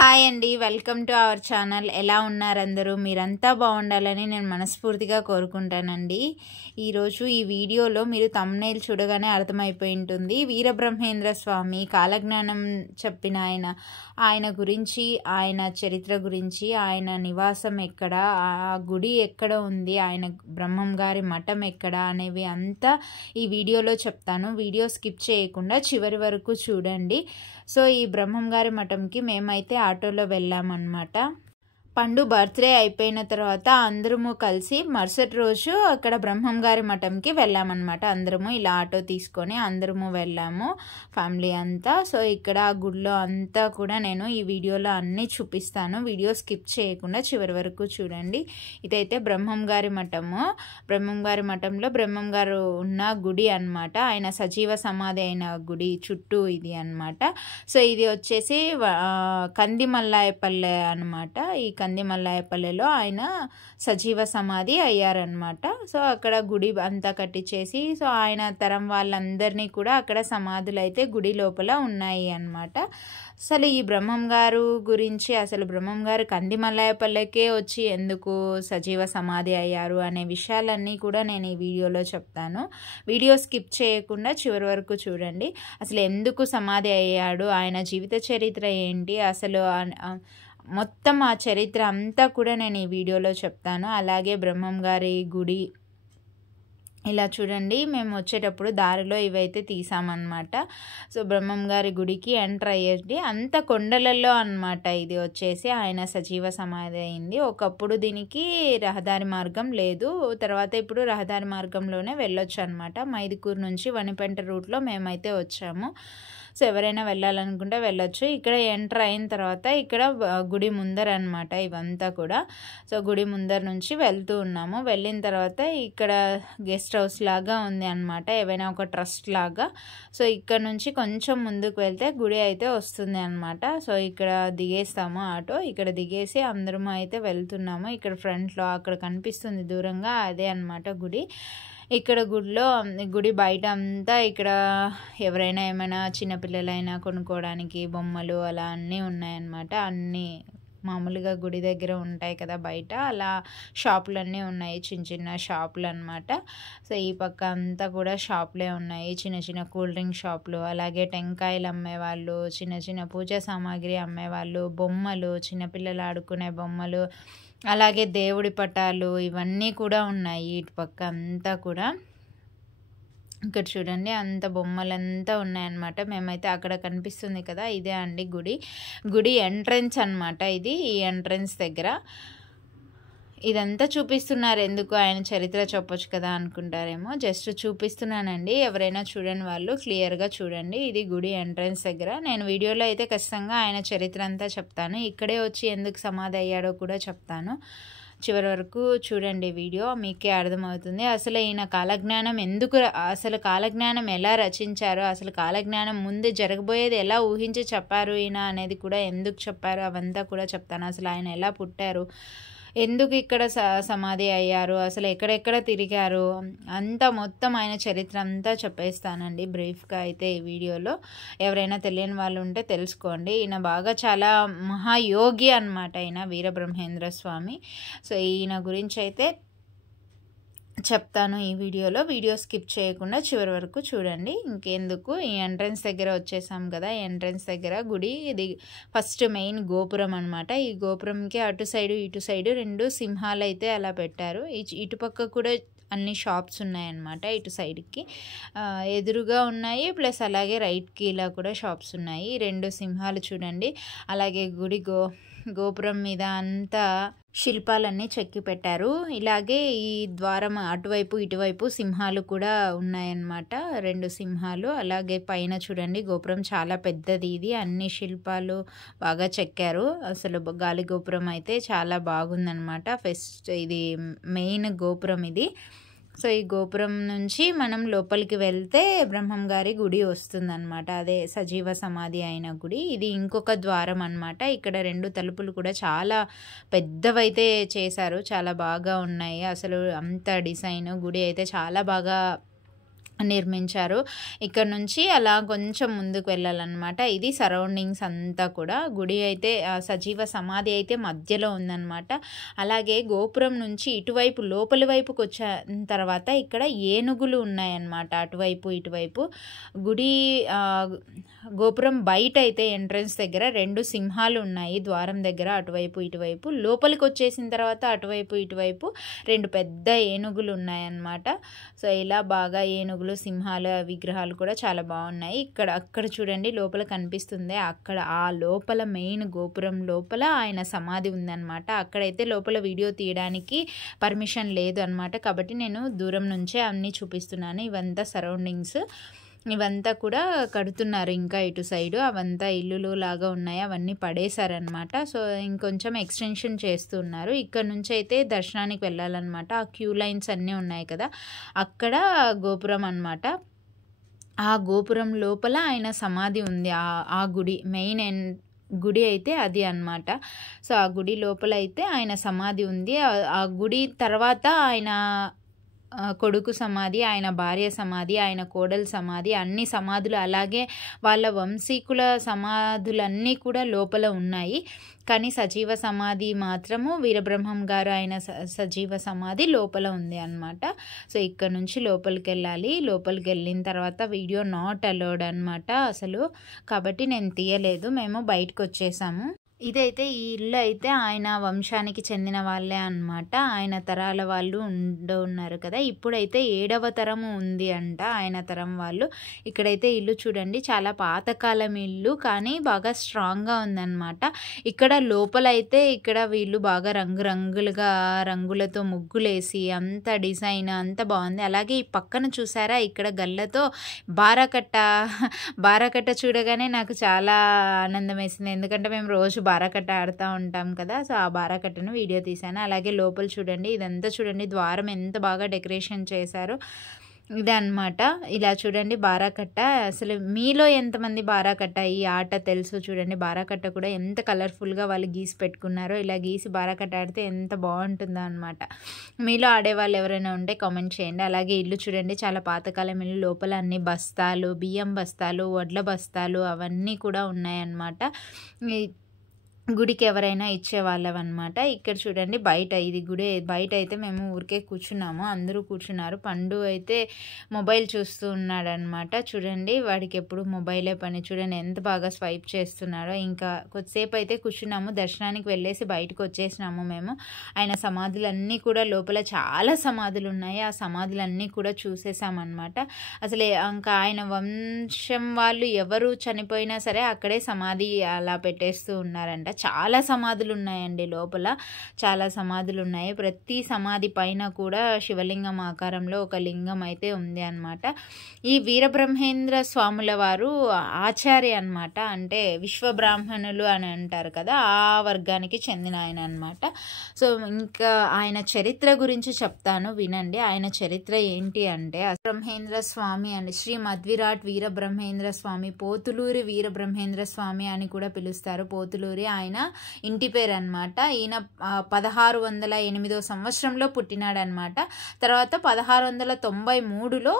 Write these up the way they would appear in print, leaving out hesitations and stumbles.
Hi అండి, welcome to our channel. ఎలా ఉన్నారు అందరూ? మీరంతా బాగుండాలని నేను మనస్ఫూర్తిగా కోరుకుంటానండి. ఈరోజు ఈ వీడియోలో మీరు థంబ్నెయిల్ చూడగానే అర్థమైపోయి ఉంటుంది. వీరబ్రహ్మేంద్ర స్వామి కాలజ్ఞానం చెప్పిన ఆయన గురించి, ఆయన చరిత్ర గురించి, ఆయన నివాసం ఎక్కడ, ఆ గుడి ఎక్కడ ఉంది, ఆయన బ్రహ్మం గారి మఠం ఎక్కడ అనేవి అంతా ఈ వీడియోలో చెప్తాను. వీడియో స్కిప్ చేయకుండా చివరి వరకు చూడండి. సో ఈ బ్రహ్మం గారి మఠంకి మేమైతే ఆటోలో వెళ్ళామన్నమాట. పండు బర్త్డే అయిపోయిన తర్వాత అందరము కలిసి మరుసటి రోజు అక్కడ బ్రహ్మం గారి మఠంకి వెళ్ళామన్నమాట. అందరము ఇలా ఆటో తీసుకొని అందరము వెళ్ళాము, ఫ్యామిలీ అంతా. సో ఇక్కడ ఆ గుడిలో అంతా కూడా నేను ఈ వీడియోలో అన్నీ చూపిస్తాను. వీడియో స్కిప్ చేయకుండా చివరి వరకు చూడండి. ఇదైతే బ్రహ్మం గారి మఠము. బ్రహ్మం గారి మఠంలో బ్రహ్మం గారు ఉన్న గుడి అన్నమాట. ఆయన సజీవ సమాధి అయిన గుడి చుట్టూ ఇది అన్నమాట. సో ఇది వచ్చేసి కందిమల్లాయపల్లె అన్నమాట. ఈ కందిమల్లాయపల్లెలో ఆయన సజీవ సమాధి అయ్యారనమాట. సో అక్కడ గుడి అంతా కట్టించేసి, సో ఆయన తరం వాళ్ళందరినీ కూడా అక్కడ సమాధులు అయితే గుడి లోపల ఉన్నాయి అన్నమాట. అసలు ఈ బ్రహ్మం గారు గురించి, అసలు బ్రహ్మం గారు కందిమల్లాయపల్లెకే వచ్చి ఎందుకు సజీవ సమాధి అయ్యారు అనే విషయాలన్నీ కూడా నేను ఈ వీడియోలో చెప్తాను. వీడియో స్కిప్ చేయకుండా చివరి వరకు చూడండి. అసలు ఎందుకు సమాధి అయ్యాడు, ఆయన జీవిత చరిత్ర ఏంటి, అసలు మొత్తం ఆ చరిత్ర అంతా కూడా నేను ఈ వీడియోలో చెప్తాను. అలాగే బ్రహ్మం గారి గుడి ఇలా చూడండి. మేము వచ్చేటప్పుడు దారిలో ఇవైతే తీసామన్నమాట. సో బ్రహ్మం గారి గుడికి ఎంటర్ అయ్యేది అంత కొండలలో అన్నమాట. ఇది వచ్చేసి ఆయన సజీవ సమాధి అయింది. ఒకప్పుడు దీనికి రహదారి మార్గం లేదు, తర్వాత ఇప్పుడు రహదారి మార్గంలోనే వెళ్ళొచ్చు అన్నమాట. మైదుకూరు నుంచి వనిపెంట రూట్లో మేమైతే వచ్చాము. సో ఎవరైనా వెళ్ళాలనుకుంటే వెళ్ళొచ్చు. ఇక్కడ ఎంటర్ అయిన తర్వాత ఇక్కడ గుడి ముందర అనమాట ఇవంతా కూడా. సో గుడి ముందర నుంచి వెళ్తూ ఉన్నాము. వెళ్ళిన తర్వాత ఇక్కడ గెస్ట్ హౌస్ లాగా ఉంది అనమాట, ఏవైనా ఒక ట్రస్ట్ లాగా. సో ఇక్కడ నుంచి కొంచెం ముందుకు వెళ్తే గుడి అయితే వస్తుంది అనమాట. సో ఇక్కడ దిగేస్తాము ఆటో. ఇక్కడ దిగేసి అందరము అయితే వెళ్తున్నాము. ఇక్కడ ఫ్రంట్లో అక్కడ కనిపిస్తుంది దూరంగా, అదే అనమాట గుడి. ఇక్కడ గుడి బయట అంతా ఇక్కడ ఎవరైనా ఏమైనా చిన్నపిల్లలైనా కొనుక్కోవడానికి బొమ్మలు అలా అన్నీ ఉన్నాయన్నమాట. అన్నీ మామూలుగా గుడి దగ్గర ఉంటాయి కదా బయట, అలా షాపులన్నీ ఉన్నాయి, చిన్న చిన్న షాపులు అనమాట. సో ఈ పక్క అంతా కూడా షాపులే ఉన్నాయి, చిన్న చిన్న కూల్ డ్రింక్ షాపులు, అలాగే టెంకాయలు అమ్మేవాళ్ళు, చిన్న చిన్న పూజా సామాగ్రి అమ్మేవాళ్ళు, బొమ్మలు, చిన్నపిల్లలు ఆడుకునే బొమ్మలు, అలాగే దేవుడి పటాలు, ఇవన్నీ కూడా ఉన్నాయి ఇటు పక్క అంతా కూడా. ఇక్కడ చూడండి అంత బొమ్మలంతా ఉన్నాయన్నమాట. మేమైతే అక్కడ కనిపిస్తుంది కదా, ఇదే అండి గుడి ఎంట్రన్స్ అన్నమాట. ఇది ఈ ఎంట్రన్స్ దగ్గర ఇదంతా చూపిస్తున్నారు. ఎందుకు, ఆయన చరిత్ర చెప్పొచ్చు కదా అనుకుంటారేమో, జస్ట్ చూపిస్తున్నానండి. ఎవరైనా చూడని వాళ్ళు క్లియర్గా చూడండి. ఇది గుడి ఎంట్రన్స్ దగ్గర. నేను వీడియోలో అయితే ఖచ్చితంగా ఆయన చరిత్ర అంతా చెప్తాను. ఇక్కడే వచ్చి ఎందుకు సమాధి అయ్యాడో కూడా చెప్తాను. చివరి వరకు చూడండి వీడియో, మీకే అర్థమవుతుంది. అసలు ఈయన కాలజ్ఞానం అసలు కాలజ్ఞానం ఎలా రచించారో, అసలు కాలజ్ఞానం ముందు జరగబోయేది ఎలా ఊహించి చెప్పారు ఈయన అనేది కూడా, ఎందుకు చెప్పారు అవంతా కూడా చెప్తాను. అసలు ఆయన ఎలా పుట్టారు, ఎందుకు ఇక్కడ సమాధి అయ్యారు, అసలు ఎక్కడెక్కడ తిరిగారు, అంతా మొత్తం ఆయన చరిత్ర అంతా చెప్పేస్తానండి బ్రీఫ్గా అయితే ఈ వీడియోలో. ఎవరైనా తెలియని వాళ్ళు ఉంటే తెలుసుకోండి. ఈయన బాగా చాలా మహాయోగి అన్నమాట, ఈయన వీరబ్రహ్మేంద్ర స్వామి. సో ఈయన గురించి అయితే చెప్తాను ఈ వీడియోలో. వీడియో స్కిప్ చేయకుండా చివరి వరకు చూడండి. ఇంకెందుకు, ఈ ఎంట్రన్స్ దగ్గర వచ్చేసాం కదా. ఎంట్రన్స్ దగ్గర గుడి, ఇది ఫస్ట్ మెయిన్ గోపురం అనమాట. ఈ గోపురంకి అటు సైడు ఇటు సైడు 2 సింహాలు అయితే అలా పెట్టారు. ఇటుపక్క కూడా అన్ని షాప్స్ ఉన్నాయన్నమాట. ఇటు సైడ్కి ఎదురుగా ఉన్నాయి, ప్లస్ అలాగే రైట్కి ఇలా కూడా షాప్స్ ఉన్నాయి. 2 సింహాలు చూడండి. అలాగే గుడి గోపురం మీద అంతా శిల్పాలన్నీ చెక్కి పెట్టారు. ఇలాగే ఈ ద్వారం అటువైపు ఇటువైపు సింహాలు కూడా ఉన్నాయన్నమాట, 2 సింహాలు. అలాగే పైన చూడండి గోపురం చాలా పెద్దది, ఇది అన్ని శిల్పాలు బాగా చెక్కారు. అసలు గాలి గోపురం అయితే చాలా బాగుందన్నమాట. ఇది మెయిన్ గోపురం ఇది. సో ఈ గోపురం నుంచి మనం లోపలికి వెళ్తే బ్రహ్మం గారి గుడి వస్తుందన్నమాట, అదే సజీవ సమాధి అయిన గుడి. ఇది ఇంకొక ద్వారం అన్నమాట. ఇక్కడ 2 తలుపులు కూడా చాలా పెద్దవైతే చేశారు, చాలా బాగా ఉన్నాయి. అసలు అంత డిజైన్, గుడి అయితే చాలా బాగా నిర్మించారు. ఇక్కడ నుంచి అలా కొంచెం ముందుకు వెళ్ళాలన్నమాట. ఇది సరౌండింగ్స్ అంతా కూడా. గుడి అయితే సజీవ సమాధి అయితే మధ్యలో ఉందన్నమాట. అలాగే గోపురం నుంచి ఇటువైపు లోపలి వైపుకి వచ్చిన తర్వాత ఇక్కడ ఏనుగులు ఉన్నాయన్నమాట. అటువైపు ఇటువైపు గుడి గోపురం బయట అయితే ఎంట్రన్స్ దగ్గర 2 సింహాలు ఉన్నాయి ద్వారం దగ్గర, అటువైపు ఇటువైపు. లోపలికి వచ్చేసిన తర్వాత అటువైపు ఇటువైపు 2 పెద్ద ఏనుగులు ఉన్నాయన్నమాట. సో ఇలా బాగా ఏనుగులు, సింహాల విగ్రహాలు కూడా చాలా బాగున్నాయి. అక్కడ చూడండి లోపల కనిపిస్తుంది. అక్కడ ఆ లోపల మెయిన్ గోపురం లోపల ఆయన సమాధి ఉందన్నమాట. అక్కడైతే లోపల వీడియో తీయడానికి పర్మిషన్ లేదు అనమాట. కాబట్టి నేను దూరం నుంచే అన్నీ చూపిస్తున్నాను. ఇవంతా సరౌండింగ్స్, ఇవంతా కూడా కడుతున్నారు. ఇంకా ఇటు సైడు అవంతా ఇల్లులు లాగా ఉన్నాయి, అవన్నీ పడేశారనమాట. సో ఇంకొంచెం ఎక్స్టెన్షన్ చేస్తున్నారు. ఇక్కడ నుంచి అయితే దర్శనానికి వెళ్ళాలన్నమాట. ఆ క్యూ లైన్స్ అన్నీ ఉన్నాయి కదా, అక్కడ గోపురం అనమాట. ఆ గోపురం లోపల ఆయన సమాధి ఉంది. ఆ గుడి మెయిన్ గుడి అయితే అది అన్నమాట. సో ఆ గుడి లోపల అయితే ఆయన సమాధి ఉంది. ఆ గుడి తర్వాత ఆయన కొడుకు సమాధి, ఆయన భార్య సమాధి, ఆయన కోడలు సమాధి, అన్ని సమాధులు, అలాగే వాళ్ళ వంశీకుల సమాధులన్నీ కూడా లోపల ఉన్నాయి. కానీ సజీవ సమాధి మాత్రము వీరబ్రహ్మం గారు ఆయన సజీవ సమాధి లోపల ఉంది అన్నమాట. సో ఇక్కడ నుంచి లోపలికి వెళ్ళాలి. లోపలికి వెళ్ళిన తర్వాత వీడియో నాట్ అలౌడ్ అనమాట అసలు. కాబట్టి నేను తీయలేదు, మేము బయటకు వచ్చేసాము. ఇదైతే ఈ ఇల్లు అయితే ఆయన వంశానికి చెందిన వాళ్ళే అన్నమాట. ఆయన తరాల వాళ్ళు ఉన్నారు కదా. ఇప్పుడైతే 7వ తరము ఉంది అంట, ఆయన తరం వాళ్ళు. ఇక్కడైతే ఇల్లు చూడండి, చాలా పాతకాలం ఇల్లు కానీ బాగా స్ట్రాంగ్గా ఉందన్నమాట. ఇక్కడ లోపలైతే ఇక్కడ వీళ్ళు బాగా రంగురంగులుగా రంగులతో ముగ్గులేసి అంత డిజైన్ అంత బాగుంది. అలాగే ఈ పక్కన చూసారా, ఇక్కడ గల్లతో బారాకట్ట చూడగానే నాకు చాలా ఆనందం వేసింది. ఎందుకంటే మేము రోజు బారాకట్ట ఆడుతూ ఉంటాం కదా. సో ఆ బారాకట్టను వీడియో తీశాను. అలాగే లోపల చూడండి, ఇదంతా చూడండి, ద్వారం ఎంత బాగా డెకరేషన్ చేశారో. ఇదన్నమాట. ఇలా చూడండి బారాకట్ట. అసలు మీలో ఎంతమంది బారాకట్ట ఈ ఆట తెలుసు చూడండి. బారాకట్ట కూడా ఎంత కలర్ఫుల్గా వాళ్ళు గీసి పెట్టుకున్నారో. ఇలా గీసి బారాకట్ట ఆడితే ఎంత బాగుంటుందో అనమాట. మీలో ఆడేవాళ్ళు ఎవరైనా ఉంటే కామెంట్ చేయండి. అలాగే ఇల్లు చూడండి, చాలా పాతకాలం ఇల్లు. లోపల అన్ని బస్తాలు, బియ్యం బస్తాలు, వడ్ల బస్తాలు అవన్నీ కూడా ఉన్నాయన్నమాట. గుడికి ఎవరైనా ఇచ్చేవాళ్ళవన్నమాట. ఇక్కడ చూడండి బయట, ఇది గుడి బయట అయితే మేము ఊరికే కూర్చున్నాము, అందరూ కూర్చున్నారు. పండు అయితే మొబైల్ చూస్తూ ఉన్నాడనమాట. చూడండి వాడికి ఎప్పుడు మొబైలే పని. చూడండి ఎంత బాగా స్వైప్ చేస్తున్నాడో. ఇంకా కొద్దిసేపు అయితే కూర్చున్నాము, దర్శనానికి వెళ్ళేసి బయటకు వచ్చేసినాము మేము. ఆయన సమాధులన్నీ కూడా లోపల చాలా సమాధులు ఉన్నాయి, ఆ సమాధులన్నీ కూడా చూసేసామన్నమాట. అసలు ఇంకా ఆయన వంశం వాళ్ళు ఎవరు చనిపోయినా సరే అక్కడే సమాధి అలా పెట్టేస్తూ ఉన్నారంట. చాలా సమాధులు ఉన్నాయండి లోపల, చాలా సమాధులు ఉన్నాయి. ప్రతి సమాధి పైన కూడా శివలింగం ఆకారంలో ఒక లింగం అయితే ఉంది అన్నమాట. ఈ వీరబ్రహ్మేంద్ర స్వాముల వారు ఆచార్య అన్నమాట. అంటే విశ్వబ్రాహ్మణులు అని అంటారు కదా, ఆ వర్గానికి చెందిన ఆయన అన్నమాట. సో ఇంకా ఆయన చరిత్ర గురించి చెప్తాను వినండి. ఆయన చరిత్ర ఏంటి అంటే, బ్రహ్మేంద్ర స్వామి అండి, శ్రీ మధ్విరాట్ వీరబ్రహ్మేంద్ర స్వామి, పోతులూరి వీరబ్రహ్మేంద్ర స్వామి అని కూడా పిలుస్తారు. పోతులూరి ఆయన ఇంటి పేరు అనమాట. ఈయన 1608 సంవత్సరంలో పుట్టినాడనమాట. తర్వాత 1693లో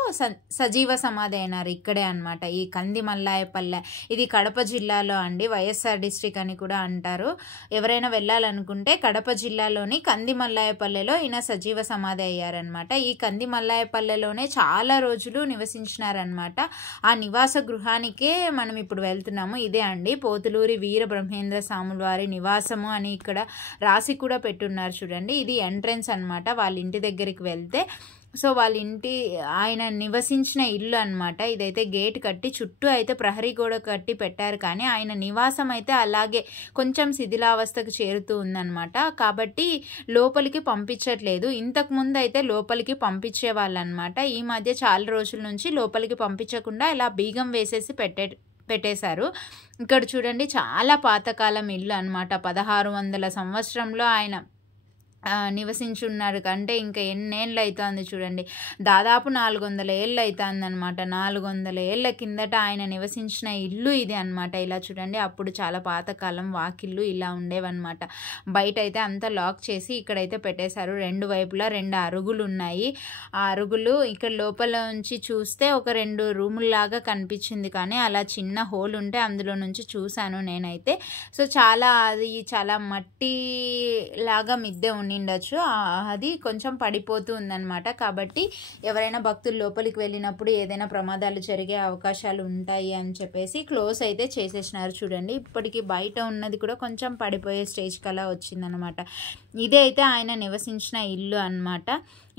సజీవ సమాధి అయినారు ఇక్కడే అనమాట, ఈ కంది మల్లాయపల్లె. ఇది కడప జిల్లాలో అండి, వైఎస్ఆర్ డిస్ట్రిక్ట్ అని కూడా అంటారు. ఎవరైనా వెళ్ళాలనుకుంటే కడప జిల్లాలోని కంది మల్లాయపల్లెలో ఈయన సజీవ సమాధి అయ్యారనమాట. ఈ కంది మల్లాయపల్లెలోనే చాలా రోజులు నివసించినారనమాట. ఆ నివాస గృహానికే మనం ఇప్పుడు వెళ్తున్నాము. ఇదే అండి పోతులూరి వీరబ్రహ్మేంద్ర స్వాముల వారి నివాసము అని ఇక్కడ రాసి కూడా పెట్టున్నారు చూడండి. ఇది ఎంట్రన్స్ అనమాట వాళ్ళ ఇంటి దగ్గరికి వెళ్తే. సో వాళ్ళ ఇంటి ఆయన నివసించిన ఇల్లు అనమాట. ఇదైతే గేట్ కట్టి చుట్టూ అయితే ప్రహరీ గోడ కట్టి పెట్టారు, కానీ ఆయన నివాసం అయితే అలాగే కొంచెం శిథిలావస్థకు చేరుతూ ఉందన్నమాట. కాబట్టి లోపలికి పంపించట్లేదు. ఇంతకు ముందు అయితే లోపలికి పంపించే వాళ్ళు అనమాట. ఈ మధ్య చాలా రోజుల నుంచి లోపలికి పంపించకుండా ఇలా బీగం వేసేసి పెట్టేశారు. ఇక్కడ చూడండి చాలా పాతకాలం ఇల్లు అనమాట. 1600 సంవత్సరంలో ఆయన నివసించున్నారు. అంటే ఇంకా ఎన్నేళ్ళు అవుతుంది చూడండి, దాదాపు 400 ఏళ్ళు అవుతుందన్నమాట. 400 ఏళ్ళ కిందట ఆయన నివసించిన ఇల్లు ఇది అనమాట. ఇలా చూడండి, అప్పుడు చాలా పాతకాలం వాకిళ్ళు ఇలా ఉండేవన్నమాట. బయట అయితే అంతా లాక్ చేసి ఇక్కడైతే పెట్టేశారు. 2 వైపులా 2 అరుగులు ఉన్నాయి. ఆ అరుగులు ఇక్కడ లోపల నుంచి చూస్తే ఒక 2 రూముల్లాగా కనిపించింది, కానీ అలా చిన్న హోల్ ఉంటే అందులో నుంచి చూశాను నేనైతే. సో చాలా మట్టి లాగా మిద్దె ఉండిండొచ్చు, అది కొంచెం పడిపోతూ ఉందన్నమాట. కాబట్టి ఎవరైనా భక్తులు లోపలికి వెళ్ళినప్పుడు ఏదైనా ప్రమాదాలు జరిగే అవకాశాలు ఉంటాయి అని చెప్పేసి క్లోజ్ అయితే చేసేసినారు. చూడండి, ఇప్పటికి బయట ఉన్నది కూడా కొంచెం పడిపోయే స్టేజ్కి అలా వచ్చిందనమాట. ఇదే అయితే ఆయన నివసించిన ఇల్లు అన్నమాట.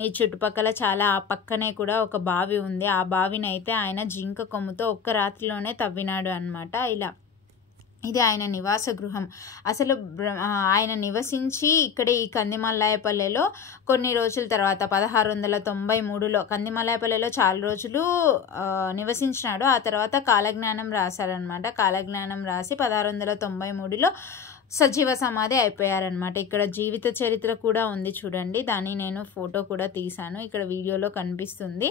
ఈ చుట్టుపక్కల చాలా ఆ పక్కనే కూడా ఒక బావి ఉంది. ఆ బావిని అయితే ఆయన జింక కొమ్ముతో ఒక్క రాత్రిలోనే తవ్వినాడు అన్నమాట. ఇలా ఇది ఆయన నివాస గృహం. అసలు ఆయన నివసించి ఇక్కడ ఈ కందిమల్లాయపల్లెలో కొన్ని రోజుల తర్వాత 1693లో కందిమల్లాయపల్లెలో చాలా రోజులు నివసించినాడు. ఆ తర్వాత కాలజ్ఞానం రాశారనమాట. కాలజ్ఞానం రాసి 1693లో సజీవ సమాధి అయిపోయారనమాట. ఇక్కడ జీవిత చరిత్ర కూడా ఉంది చూడండి, దాన్ని నేను ఫోటో కూడా తీశాను, ఇక్కడ వీడియోలో కనిపిస్తుంది.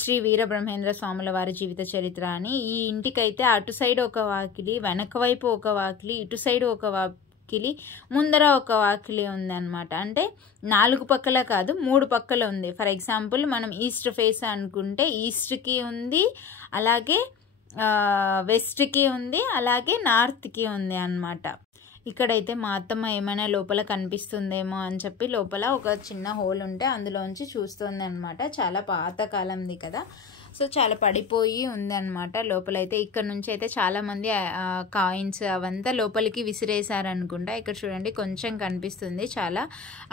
శ్రీ వీరబ్రహ్మేంద్ర స్వాముల వారి జీవిత చరిత్ర అని. ఈ ఇంటికైతే అటు సైడ్ ఒక వాకిలి, వెనక వైపు ఒక వాకిలి, ఇటు సైడ్ ఒక వాకిలి, ముందర ఒక వాకిలి ఉందన్నమాట. అంటే 4 పక్కల కాదు, 3 పక్కల ఉంది. ఫర్ ఎగ్జాంపుల్ మనం ఈస్ట్ ఫేస్ అనుకుంటే ఈస్ట్కి ఉంది, అలాగే వెస్ట్కి ఉంది, అలాగే నార్త్కి ఉంది అన్నమాట. ఇక్కడైతే మా అత్తమ్మ ఏమైనా లోపల కనిపిస్తుందేమో అని చెప్పి లోపల ఒక చిన్న హోల్ ఉంటే అందులోంచి చూస్తుంది అనమాట. చాలా పాతకాలంది కదా, సో చాలా పడిపోయి ఉందన్నమాట లోపలైతే. ఇక్కడ నుంచి అయితే చాలామంది కాయిన్స్ అవంతా లోపలికి విసిరేసారనుకుంటా. ఇక్కడ చూడండి కొంచెం కనిపిస్తుంది చాలా.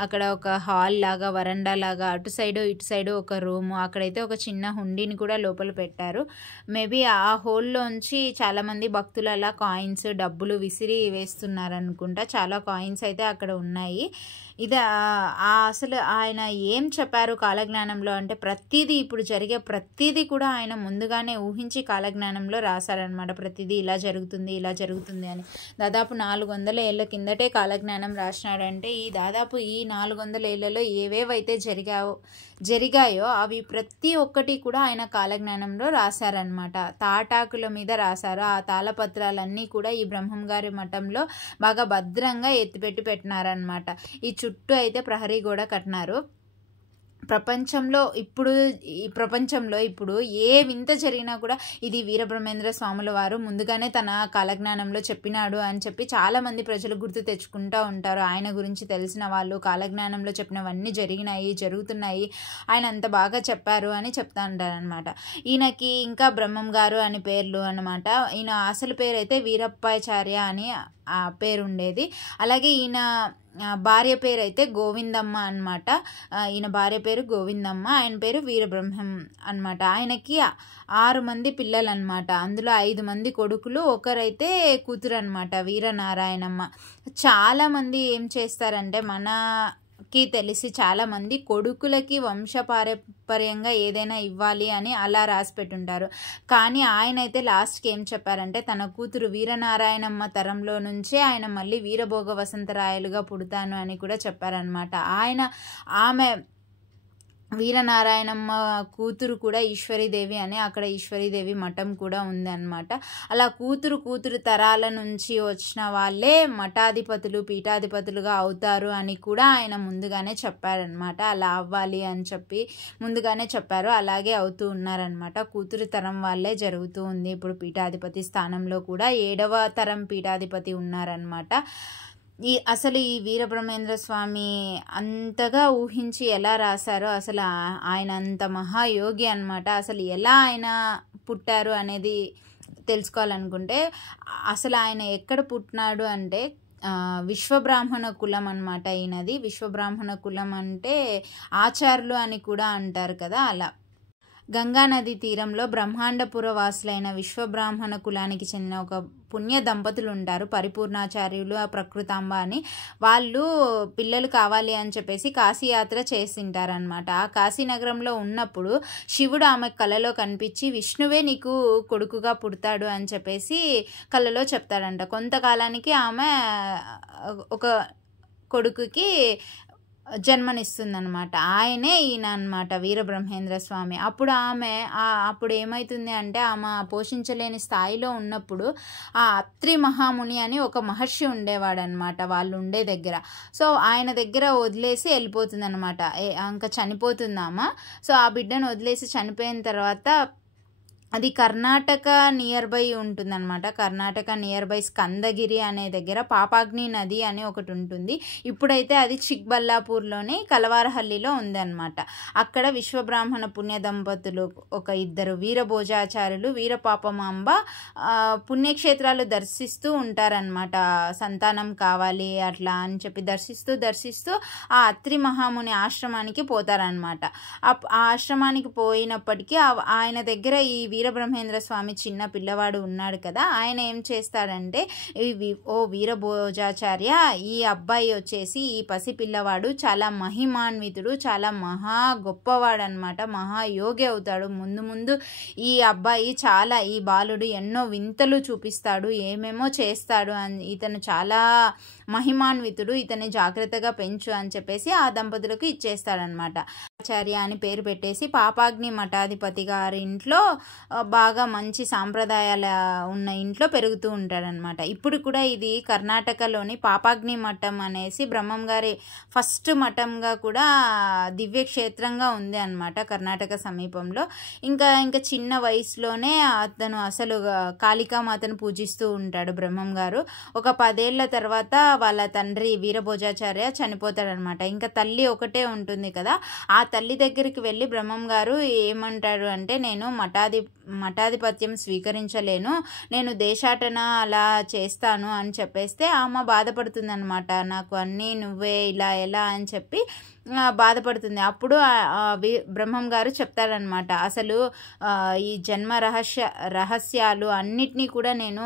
అక్కడ ఒక హాల్ లాగా, వరండా లాగా, అటు సైడు ఇటు సైడు ఒక రూము, అక్కడైతే ఒక చిన్న హుండీని కూడా లోపల పెట్టారు. మేబీ ఆ హోల్లోంచి చాలామంది భక్తులు అలా కాయిన్స్, డబ్బులు విసిరి వేస్తున్నారనుకుంటా. చాలా కాయిన్స్ అయితే అక్కడ ఉన్నాయి. ఇది అసలు ఆయన ఏం చెప్పారు కాలజ్ఞానంలో అంటే ప్రతిదీ, ఇప్పుడు జరిగే ప్రతిదీ కూడా ఆయన ముందుగానే ఊహించి కాలజ్ఞానంలో రాశారనమాట. ప్రతిదీ ఇలా జరుగుతుంది, ఇలా జరుగుతుంది అని. దాదాపు 400 ఏళ్ళ కిందటే కాలజ్ఞానం రాసినాడంటే ఈ దాదాపు ఈ 400 ఏళ్లలో ఏవేవైతే జరిగాయో అవి ప్రతి ఒక్కటి కూడా ఆయన కాలజ్ఞానంలో రాశారనమాట. తాటాకుల మీద రాశారు. ఆ తాళపత్రాలన్నీ కూడా ఈ బ్రహ్మం గారి మఠంలో బాగా భద్రంగా ఎత్తిపెట్టి పెట్టినారనమాట. ఈ చుట్టూ అయితే ప్రహరీ గోడ కట్టినారు. ప్రపంచంలో ఇప్పుడు ఏ వింత జరిగినా కూడా ఇది వీరబ్రహ్మేంద్ర స్వాముల వారు ముందుగానే తన కాలజ్ఞానంలో చెప్పినాడు అని చెప్పి చాలామంది ప్రజలు గుర్తు తెచ్చుకుంటూ ఉంటారు. ఆయన గురించి తెలిసిన వాళ్ళు కాలజ్ఞానంలో చెప్పినవన్నీ జరుగుతున్నాయి, ఆయన అంత బాగా చెప్పారు అని చెప్తా ఉంటారనమాట. ఈయనకి ఇంకా బ్రహ్మం గారు అని పేర్లు అనమాట. ఈయన అసలు పేరు అయితే వీరప్పాచార్య అని ఆ పేరు ఉండేది. అలాగే ఈయన భార్య పేరు అయితే గోవిందమ్మ అనమాట. ఈయన భార్య పేరు గోవిందమ్మ, ఆయన పేరు వీరబ్రహ్మం అనమాట. ఆయనకి 6 మంది పిల్లలు అనమాట. అందులో 5 మంది కొడుకులు, ఒకరైతే కూతురు అనమాట, వీరనారాయణమ్మ. చాలామంది ఏం చేస్తారంటే మనకి తెలిసి చాలామంది కొడుకులకి వంశపారంపర్యంగా ఏదైనా ఇవ్వాలి అని అలా రాసి పెట్టుంటారు. కానీ ఆయన అయితే లాస్ట్కి ఏం చెప్పారంటే తన కూతురు వీరనారాయణమ్మ తరంలో నుంచే ఆయన మళ్ళీ వీరభోగ వసంతరాయలుగా పుడతాను అని కూడా చెప్పారనమాట. ఆమె వీరనారాయణమ్మ కూతురు కూడా ఈశ్వరీదేవి అని అక్కడ ఈశ్వరీదేవి మఠం కూడా ఉందన్నమాట. అలా కూతురు తరాల నుంచి వచ్చిన వాళ్ళే మఠాధిపతులు, పీఠాధిపతులుగా అవుతారు అని కూడా ఆయన ముందుగానే చెప్పారనమాట. అలా అవ్వాలి అని చెప్పి ముందుగానే చెప్పారు. అలాగే అవుతూ ఉన్నారనమాట. కూతురు తరం వాళ్ళే జరుగుతూ ఉంది. ఇప్పుడు పీఠాధిపతి స్థానంలో కూడా 7వ తరం పీఠాధిపతి ఉన్నారనమాట. అసలు ఈ వీరబ్రహ్మేంద్ర స్వామి అంతగా ఊహించి ఎలా రాశారో, అసలు ఆయన అంత మహాయోగి అనమాట. అసలు ఎలా ఆయన పుట్టారు అనేది తెలుసుకోవాలనుకుంటే అసలు ఆయన ఎక్కడ పుట్టినాడు అంటే విశ్వబ్రాహ్మణ కులం అనమాట. ఈయనది విశ్వబ్రాహ్మణ కులం అంటే ఆచార్యులు అని కూడా అంటారు కదా, అలా. గంగానది తీరంలో బ్రహ్మాండపుర వాసులైన విశ్వబ్రాహ్మణ కులానికి చెందిన ఒక పుణ్య దంపతులు ఉంటారు, పరిపూర్ణాచార్యులు, ప్రకృతాంబ అని. వాళ్ళు పిల్లలు కావాలి అని చెప్పేసి కాశీయాత్ర చేసింటారనమాట. ఆ కాశీనగరంలో ఉన్నప్పుడు శివుడు ఆమె కలలో కనిపించి విష్ణువే నీకు కొడుకుగా పుడతాడు అని చెప్పేసి కలలో చెప్తాడంట. కొంతకాలానికి ఆమె ఒక కొడుకుకి జన్మనిస్తుందనమాట. ఆయనే ఈయన అనమాట వీరబ్రహ్మేంద్ర స్వామి. అప్పుడు ఏమైతుంది అంటే ఆమె పోషించలేని స్థాయిలో ఉన్నప్పుడు ఆ అత్రి మహాముని అని ఒక మహర్షి ఉండేవాడనమాట వాళ్ళు ఉండే దగ్గర. సో ఆయన దగ్గర వదిలేసి వెళ్ళిపోతుందనమాట. ఇంకా చనిపోతుందామా. సో ఆ బిడ్డను వదిలేసి చనిపోయిన తర్వాత అది కర్ణాటక నియర్ బై ఉంటుందన్నమాట. కర్ణాటక నియర్ బై స్కందగిరి అనే దగ్గర పాపాగ్ని నది అని ఒకటి ఉంటుంది. ఇప్పుడైతే అది చిక్బల్లాపూర్లోని కలవారహల్లిలో ఉందన్నమాట. అక్కడ విశ్వబ్రాహ్మణ పుణ్య దంపతులు ఒక ఇద్దరు వీరభోజాచార్యులు వీరపాపమాంబ పుణ్యక్షేత్రాలు దర్శిస్తూ ఉంటారనమాట. సంతానం కావాలి అట్లా అని చెప్పి దర్శిస్తూ ఆ అత్రి మహాముని ఆశ్రమానికి పోతారనమాట. ఆ ఆశ్రమానికి పోయినప్పటికీ ఆయన దగ్గర ఈ వీరబ్రహ్మేంద్ర స్వామి చిన్న పిల్లవాడు ఉన్నాడు కదా. ఆయన ఏం చేస్తాడంటే, ఓ వీరభోజాచార్య, ఈ అబ్బాయి వచ్చేసి ఈ పసి పిల్లవాడు చాలా మహిమాన్వితుడు, చాలా మహా గొప్పవాడు అనమాట, మహాయోగి అవుతాడు. ముందు ఈ అబ్బాయి ఈ బాలుడు ఎన్నో వింతలు చూపిస్తాడు, ఏమేమో చేస్తాడు, ఇతను చాలా మహిమాన్వితుడు, ఇతన్ని జాగ్రత్తగా పెంచు అని చెప్పేసి ఆ దంపతులకు ఇచ్చేస్తాడనమాట. ఆచార్య అని పేరు పెట్టేసి పాపాగ్ని మఠాధిపతి గారి ఇంట్లో బాగా మంచి సాంప్రదాయాల ఉన్న ఇంట్లో పెరుగుతూ ఉంటాడనమాట. ఇప్పుడు కూడా ఇది కర్ణాటకలోని పాపాగ్ని మఠం అనేసి బ్రహ్మం గారి ఫస్ట్ మఠంగా కూడా దివ్యక్షేత్రంగా ఉంది అనమాట కర్ణాటక సమీపంలో. ఇంకా చిన్న వయసులోనే అతను అసలు కాళికామాతను పూజిస్తూ ఉంటాడు బ్రహ్మం గారు. ఒక 10 ఏళ్ల తర్వాత వాళ్ళ తండ్రి వీరభోజాచార్య చనిపోతాడనమాట. ఇంకా తల్లి ఒకటే ఉంటుంది కదా. ఆ తల్లి దగ్గరికి వెళ్ళి బ్రహ్మం గారు ఏమంటాడు అంటే, నేను మఠాధిపత్యం స్వీకరించలేను, నేను దేశాటన అలా చేస్తాను అని చెప్పేస్తే ఆమె బాధపడుతుంది అనమాట. నాకు అన్నీ నువ్వే ఇలా ఎలా అని చెప్పి బాధపడుతుంది. అప్పుడు బ్రహ్మం గారు చెప్తాడనమాట, అసలు ఈ జన్మ రహస్యాలు అన్నిటినీ కూడా నేను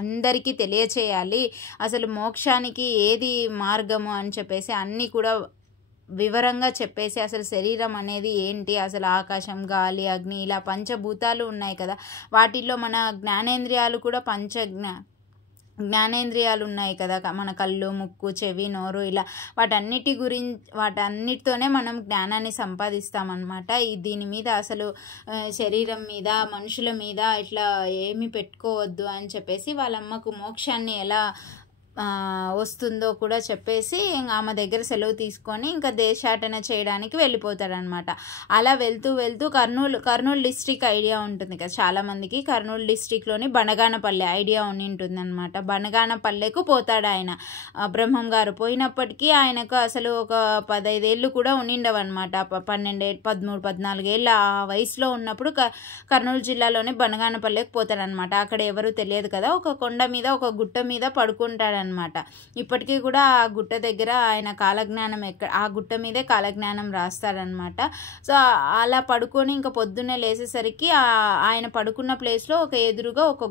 అందరికీ తెలియచేయాలి, అసలు మోక్షానికి ఏది మార్గము అని చెప్పేసి అన్నీ కూడా వివరంగా చెప్పేసి, అసలు శరీరం అనేది ఏంటి, అసలు ఆకాశం, గాలి, అగ్ని ఇలా పంచభూతాలు ఉన్నాయి కదా, వాటిల్లో మన జ్ఞానేంద్రియాలు కూడా జ్ఞానేంద్రియాలు ఉన్నాయి కదా, మన కళ్ళు, ముక్కు, చెవి, నోరు, ఇలా వాటన్నిటితోనే మనం జ్ఞానాన్ని సంపాదిస్తామన్నమాట. దీని మీద అసలు శరీరం మీద, మనుషుల మీద ఇట్లా ఏమి పెట్టుకోవద్దు అని చెప్పేసి వాళ్ళమ్మకు మోక్షాన్ని ఎలా వస్తుందో కూడా చెప్పేసి ఆమె దగ్గర సెలవు తీసుకొని ఇంకా దేశాటన చేయడానికి వెళ్ళిపోతాడనమాట. అలా వెళ్తూ కర్నూలు డిస్ట్రిక్ట్ ఐడియా ఉంటుంది కదా చాలామందికి. కర్నూలు డిస్ట్రిక్ట్లోని బనగానపల్లె ఐడియా ఉంటుందన్నమాట. బనగానపల్లెకు పోతాడు ఆయన బ్రహ్మం గారు. పోయినప్పటికీ ఆయనకు అసలు ఒక 15 ఏళ్ళు కూడా ఉండిండవన్నమాట. 13, 14 ఏళ్ళ ఆ వయసులో ఉన్నప్పుడు కర్నూలు జిల్లాలోని బనగానపల్లెకు పోతాడనమాట. అక్కడ ఎవరు తెలియదు కదా, ఒక కొండ మీద ఒక గుట్ట మీద పడుకుంటాడు అనమాట. ఇప్పటికీ కూడా ఆ గుట్ట దగ్గర ఆయన కాలజ్ఞానం ఆ గుట్ట మీదే కాలజ్ఞానం రాస్తాడనమాట. సో అలా పడుకొని ఇంకా పొద్దున్నే లేచేసరికి ఆయన పడుకున్న ప్లేస్లో ఎదురుగా ఒక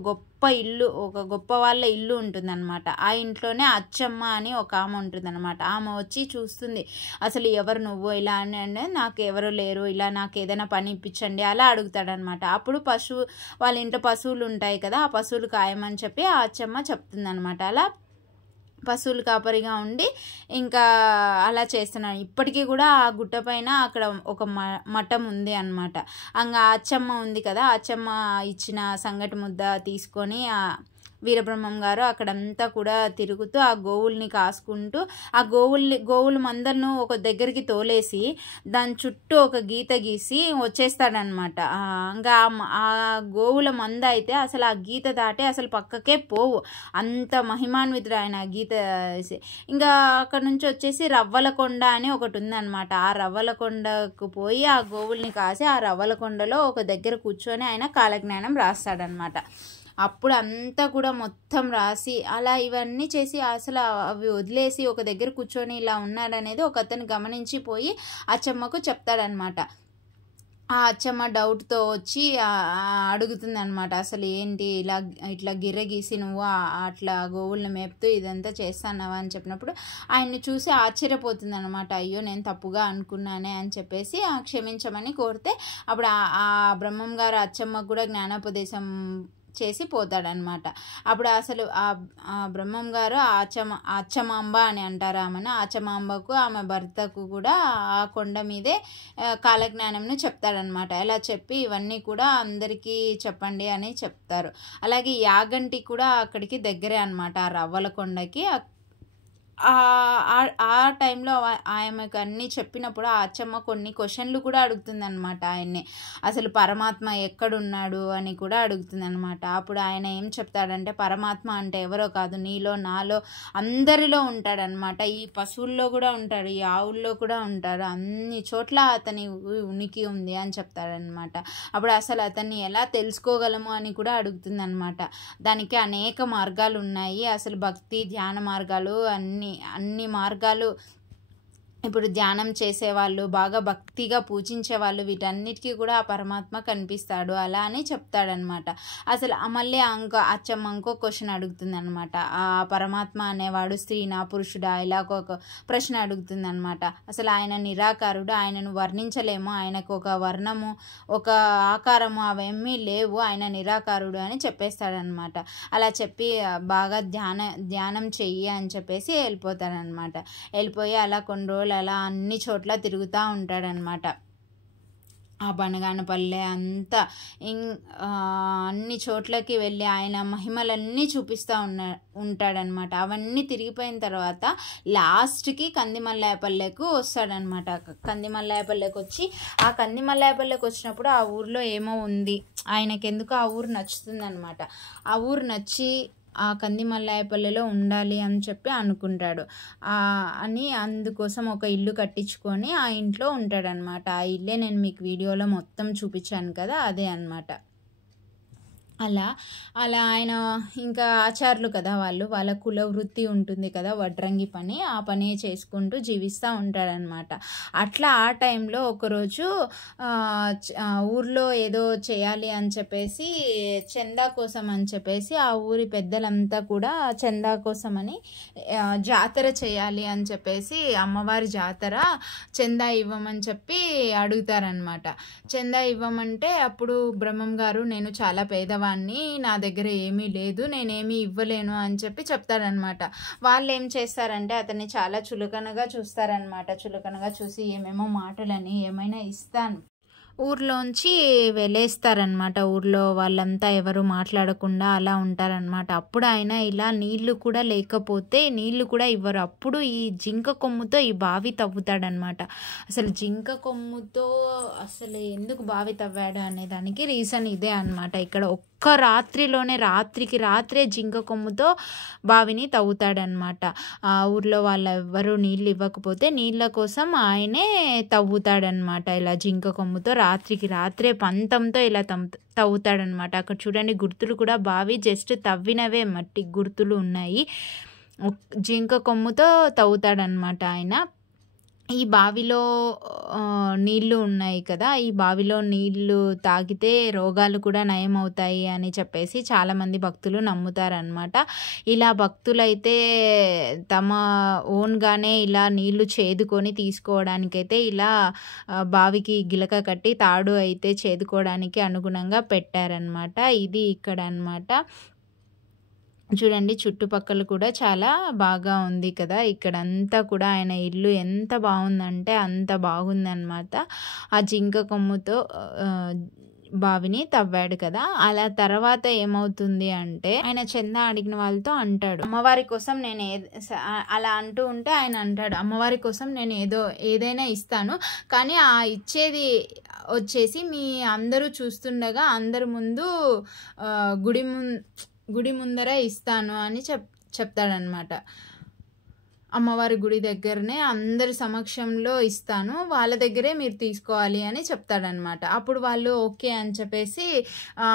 గొప్ప వాళ్ళ ఇల్లు ఉంటుందన్నమాట. ఆ ఇంట్లోనే అచ్చమ్మ అని ఒక ఆమె ఉంటుందన్నమాట. ఆమె వచ్చి చూస్తుంది, అసలు ఎవరు నువ్వు ఇలా అని, నాకు ఎవరు లేరు, ఇలా నాకు ఏదైనా పని ఇప్పించండి అలా అడుగుతాడనమాట. అప్పుడు వాళ్ళ ఇంట్లో పశువులు ఉంటాయి కదా, ఆ పశువులు కాయమని చెప్పి ఆ అచ్చమ్మ చెప్తుందనమాట. అలా పశువులు కాపరిగా ఉండి ఇంకా అలా చేస్తున్నాను. ఇప్పటికీ కూడా ఆ గుట్ట పైన అక్కడ ఒక మఠం ఉంది అనమాట. ఇంకా అచ్చమ్మ ఉంది కదా, అచ్చమ్మ ఇచ్చిన సంగటి ముద్ద తీసుకొని వీరబ్రహ్మం గారు అక్కడంతా కూడా తిరుగుతూ ఆ గోవుల్ని కాసుకుంటూ ఆ గోవుల మందలను ఒక దగ్గరికి తోలేసి దాని చుట్టూ ఒక గీత గీసి వచ్చేస్తాడనమాట. ఇంకా ఆ గోవుల మంద అయితే అసలు ఆ గీత దాటే అసలు పక్కకే పోవు, అంత మహిమాన్వితుడు ఆయన గీత. ఇంకా అక్కడ నుంచి వచ్చేసి రవ్వలకొండ అని ఒకటి ఉందన్నమాట. ఆ రవ్వలకొండకు పోయి ఆ గోవుల్ని కాసి ఆ రవ్వలకొండలో ఒక దగ్గర కూర్చొని ఆయన కాలజ్ఞానం రాస్తాడనమాట. అప్పుడు అంతా కూడా మొత్తం రాసి అలా ఇవన్నీ చేసి అసలు అవి వదిలేసి ఒక దగ్గర కూర్చొని ఇలా ఉన్నాడనేది ఒక అతను గమనించి పోయి అచ్చమ్మకు చెప్తాడనమాట. ఆ అచ్చమ్మ డౌట్తో వచ్చి అడుగుతుంది అనమాట, అసలు ఏంటి ఇట్లా గిర్రగీసి నువ్వు అట్లా గోవుల్ని మేపుతూ ఇదంతా చేస్తున్నావా అని చెప్పినప్పుడు ఆయన్ని చూసి ఆశ్చర్యపోతుంది అనమాట. అయ్యో నేను తప్పుగా అనుకున్నానే అని చెప్పేసి క్షమించమని కోరితే అప్పుడు ఆ బ్రహ్మం గారు అచ్చమ్మకు కూడా జ్ఞానోపదేశం చేసి పోతాడనమాట. అప్పుడు అసలు ఆ బ్రహ్మం గారు అచ్చమాంబ అని అంటారు ఆమెను. అచ్చమాంబకు ఆమె భర్తకు కూడా ఆ కొండ మీదే కాలజ్ఞానంను చెప్తాడనమాట. ఇలా చెప్పి ఇవన్నీ కూడా అందరికీ చెప్పండి అని చెప్తారు. అలాగే యాగంటి కూడా అక్కడికి దగ్గరే అనమాట, ఆ రవ్వల కొండకి. ఆ టైంలో ఆమెకు అన్నీ చెప్పినప్పుడు ఆ అచ్చమ్మ కొన్ని క్వశ్చన్లు కూడా అడుగుతుంది అనమాట ఆయన్ని. అసలు పరమాత్మ ఎక్కడున్నాడు అని కూడా అడుగుతుంది అనమాట. అప్పుడు ఆయన ఏం చెప్తాడంటే, పరమాత్మ అంటే ఎవరో కాదు, నీలో నాలో అందరిలో ఉంటాడనమాట. ఈ పశువుల్లో కూడా ఉంటాడు, ఈ ఆవుల్లో కూడా ఉంటాడు, అన్ని చోట్ల అతని ఉనికి ఉంది అని చెప్తాడనమాట. అప్పుడు అసలు అతన్ని ఎలా తెలుసుకోగలము అని కూడా అడుగుతుంది అనమాట. దానికి అనేక మార్గాలు ఉన్నాయి, అసలు భక్తి ధ్యాన మార్గాలు అన్ని మార్గాలు. ఇప్పుడు ధ్యానం చేసేవాళ్ళు, బాగా భక్తిగా పూజించే వాళ్ళు, వీటన్నిటికీ కూడా ఆ పరమాత్మ కనిపిస్తాడు అలా అని చెప్తాడనమాట. అసలు మళ్ళీ అచ్చమ్మ ఇంకో క్వశ్చన్ అడుగుతుంది అనమాట. ఆ పరమాత్మ అనేవాడు స్త్రీనా పురుషుడా ఇలా ఒక ప్రశ్న అడుగుతుంది అనమాట. అసలు ఆయన నిరాకారుడు, ఆయనను వర్ణించలేము, ఆయనకు ఒక వర్ణము ఒక ఆకారము అవేమీ లేవు, ఆయన నిరాకారుడు అని చెప్పేస్తాడనమాట. అలా చెప్పి బాగా ధ్యానం చెయ్యి అని చెప్పేసి వెళ్ళిపోతాడనమాట. వెళ్ళిపోయి అలా కొన్ని రోజులు అలా అన్ని చోట్ల తిరుగుతూ ఉంటాడనమాట. ఆ బనగానపల్లె అంతా అన్ని చోట్లకి వెళ్ళి ఆయన మహిమలన్నీ చూపిస్తూ ఉంటాడనమాట. అవన్నీ తిరిగిపోయిన తర్వాత లాస్ట్కి కందిమల్లాయపల్లెకు వస్తాడనమాట. కందిమల్లాయపల్లెకి వచ్చి ఆ కందిమల్లాయపల్లెకి వచ్చినప్పుడు ఆ ఊర్లో ఏమో ఉంది, ఆయనకెందుకు ఆ ఊరు నచ్చుతుంది అనమాట. ఆ ఊరు నచ్చి ఆ కందిమల్లాయపల్లెలో ఉండాలి అని చెప్పి అనుకుంటాడు. అని అందుకోసం ఒక ఇల్లు కట్టించుకొని ఆ ఇంట్లో ఉంటాడనమాట. ఆ ఇల్లే నేను మీకు వీడియోలో మొత్తం చూపించాను కదా, అదే అనమాట. అలా ఆయన ఇంకా ఆచారులు కదా వాళ్ళ కుల వృత్తి ఉంటుంది కదా, వడ్రంగి పని, ఆ పని చేసుకుంటూ జీవిస్తూ ఉంటాడనమాట. అట్లా ఆ టైంలో ఒకరోజు ఊర్లో ఏదో చేయాలి అని చెప్పేసి చందా కోసం అని చెప్పేసి ఆ ఊరి పెద్దలంతా కూడా చందా కోసం అని జాతర చేయాలి అని చెప్పేసి అమ్మవారి జాతర చందా ఇవ్వమని చెప్పి అడుగుతారనమాట. చందా ఇవ్వమంటే అప్పుడు బ్రహ్మం గారు, నేను చాలా పేదవాడిని, నా దగ్గర ఏమీ లేదు, నేనేమీ ఇవ్వలేను అని చెప్పి చెప్తారనమాట. వాళ్ళు ఏం చేస్తారంటే అతన్ని చాలా చులకనగా చూస్తారనమాట. చులకనగా చూసి ఏమేమో మాటలని ఏమైనా ఇస్తాను ఊర్లోంచి వెళ్ళేస్తారనమాట. ఊర్లో వాళ్ళంతా ఎవరు మాట్లాడకుండా అలా ఉంటారనమాట. అప్పుడు ఆయన ఇలా నీళ్లు కూడా లేకపోతే నీళ్లు కూడా ఇవ్వరు. అప్పుడు ఈ జింక కొమ్ముతో ఈ బావి తవ్వుతాడనమాట. అసలు జింక కొమ్ముతో అసలు ఎందుకు బావి తవ్వాడు అనే దానికి రీజన్ ఇదే అనమాట. ఇక్కడ ఒక్క రాత్రిలోనే రాత్రికి రాత్రే జింక కొమ్ముతో బావిని తవ్వుతాడనమాట. ఆ ఊర్లో వాళ్ళెవ్వరూ నీళ్ళు ఇవ్వకపోతే నీళ్ళ కోసం ఆయనే తవ్వుతాడనమాట. ఇలా జింక కొమ్ముతో రాత్రికి రాత్రే పంతంతో ఇలా తవ్వుతాడనమాట. అక్కడ చూడండి గుర్తులు కూడా బావి జస్ట్ తవ్వినవే మట్టి గుర్తులు ఉన్నాయి. జింక కొమ్ముతో తవ్వుతాడనమాట ఆయన. ఈ బావిలో నీళ్ళు ఉన్నాయి కదా, ఈ బావిలో నీళ్ళు తాగితే రోగాలు కూడా నయం అవుతాయి అని చెప్పేసి చాలామంది భక్తులు నమ్ముతారనమాట. ఇలా భక్తులైతే తమ ఓన్గానే ఇలా నీళ్లు చేదుకొని తీసుకోవడానికైతే ఇలా బావికి గిలక కట్టి తాడు అయితే చేదుకోవడానికి అనుగుణంగా పెట్టారనమాట. ఇది ఇక్కడ అనమాట. చూడండి చుట్టుపక్కల కూడా చాలా బాగా ఉంది కదా. ఇక్కడంతా కూడా ఆయన ఇల్లు ఎంత బాగుందంటే అంత బాగుందన్నమాట. ఆ జింక కొమ్ముతో బావిని తవ్వాడు కదా. అలా తర్వాత ఏమవుతుంది అంటే ఆయన చందా అడిగిన వాళ్ళతో అంటాడు, అమ్మవారి కోసం నేను అలా అంటూ ఉంటే ఆయన అంటాడు, అమ్మవారి కోసం నేను ఏదైనా ఇస్తాను, కానీ ఆ ఇచ్చేది వచ్చేసి మీ అందరూ చూస్తుండగా అందరి ముందు గుడి ముందర ఇస్తాను అని చెప్తాడనమాట. అమ్మవారి గుడి దగ్గరనే అందరి సమక్షంలో ఇస్తాను, వాళ్ళ దగ్గరే మీరు తీసుకోవాలి అని చెప్తాడనమాట. అప్పుడు వాళ్ళు ఓకే అని చెప్పేసి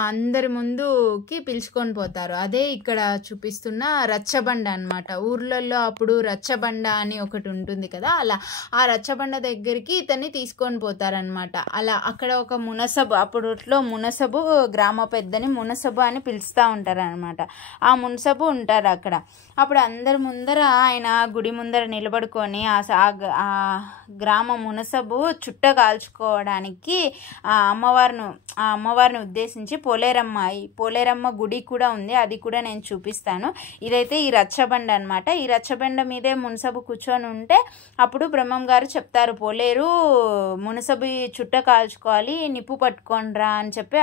అందరి ముందుకి పిలుచుకొని పోతారు. అదే ఇక్కడ చూపిస్తున్న రచ్చబండ అనమాట. ఊర్లలో అప్పుడు రచ్చబండ అని ఒకటి ఉంటుంది కదా, అలా ఆ రచ్చబండ దగ్గరికి ఇతన్ని తీసుకొని పోతారనమాట. అలా అక్కడ ఒక మునసబు, అప్పుడులో మునసబు గ్రామ పెద్దని మునసబు అని పిలుస్తూ ఉంటారనమాట. ఆ మునసబు ఉంటారు అక్కడ. అప్పుడు అందరి ముందర ఆయన గుడి గుడి ముందర నిలబడుకొని ఆ గ్రామ మునసబు చుట్ట కాల్చుకోవడానికి ఆ అమ్మవారిని ఉద్దేశించి పోలేరమ్మ గుడి కూడా ఉంది, అది కూడా నేను చూపిస్తాను. ఇదైతే ఈ రచ్చబండ అనమాట. ఈ రచ్చబండ మీదే మునసబు కూర్చొని ఉంటే అప్పుడు బ్రహ్మం గారు చెప్తారు, పోలేరు మునసబు చుట్ట కాల్చుకోవాలి, నిప్పు పట్టుకోండ్రా అని చెప్పి